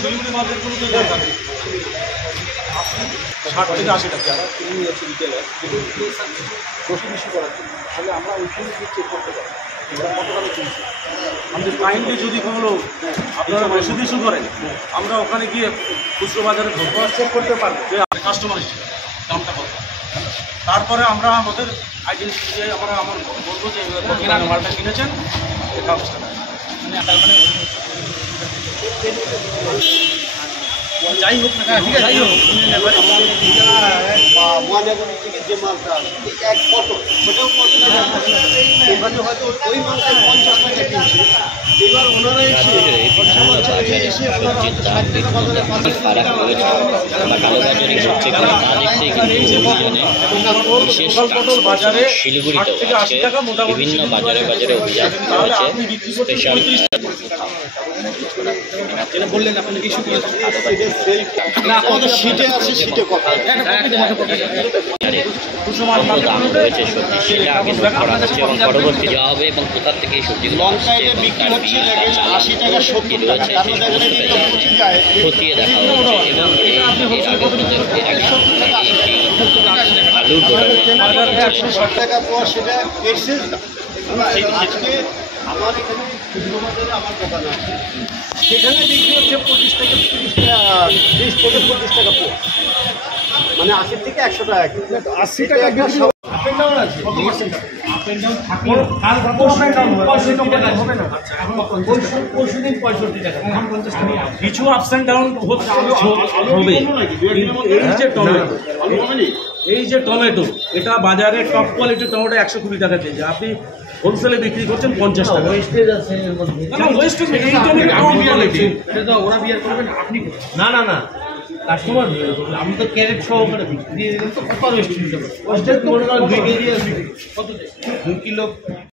শিলিগুড়ি মার্কেটগুলো তো দরকার 60 থেকে 80 টাকা বেশি করার জন্য তাহলে আমরা ওইখানে গিয়ে চেক করতে পারি আমরা কত টাকা কিনছি। আমাদের ক্লায়েন্টে যদি কোনো আপনারা ওষুধ ইস্যু করেন আমরা ওখানে গিয়ে খুচরো বাজারে চেক করতে পারবো যে কাস্টমার হিসেবে দামটা কত, তারপরে আমরা আমাদের আইডেন্টিটি দিয়ে আমরা বলবো যে মালটা কিনেছেন এই কাগজটা যাই হোক না ঠিক আছে, যাই হোক মহানগরী থেকে যে মালটা এক ফটো সেটাও কত টাকা ওখানে হয়তো ওই মালটা 50 টাকা কিনছে। এবার ওনারা এসে শিলিগুড়িতে বিভিন্ন বাজারে বাজারে অভিযান চলেছে। স্পেশাল বললেন আপনি কি শীতে আছে শীতে কথা দাম রয়েছে সবজি, সেটা আগে নোট করা হচ্ছে এবং পরবর্তী দেওয়া হবে এবং কোথা থেকে এই সবজিগুলো আসছে এবং তার বিল কি রয়েছে সেই সমস্তটা খতিয়ে দেখা হচ্ছে। এবং এর আগে আলুর গোডাউন 60 টাকা পাওয়া সেটা এক্সেস দাম। আজকে আমার এখানে খুচরো বাজারে আমার দোকান আছে, সেখানে বিক্রি হচ্ছে 25 থেকে 30 টাকা 20 থেকে 25 টাকা পোয়া, মানে 80 থেকে 100 টাকা। 80 টাকা আপ এন্ড ডাউন আছে, কত পার্সেন্ট আপ এন্ড ডাউন থাকে? কাল আপ এন্ড ডাউন 65 টাকা হবে না। আচ্ছা এখন পরশুদিন 65 টাকা, এখন 50 টাকা। কিছু আপস এন্ড ডাউন হচ্ছে হবে। এই যে টমেটো এটা বাজারে টপ কোয়ালিটির টমেটো 120 টাকা কেজি, আপনি হোলসেলে বিক্রি করছেন 50 টাকা। ওয়েস্টেজ আছে এর মধ্যে, না ওয়েস্টেজ এই টমেটো কম কোয়ালিটি, এটা তো ওরা বিয়ার করবেন আপনি না না না কাস্টমার আমি তো ক্যারেট সহকারে দিয়ে দিলাম তো কত ওয়েস্টেজ হবে। ওয়েস্টেজ তো 2 কেজি আছে, কত 2 কিলো।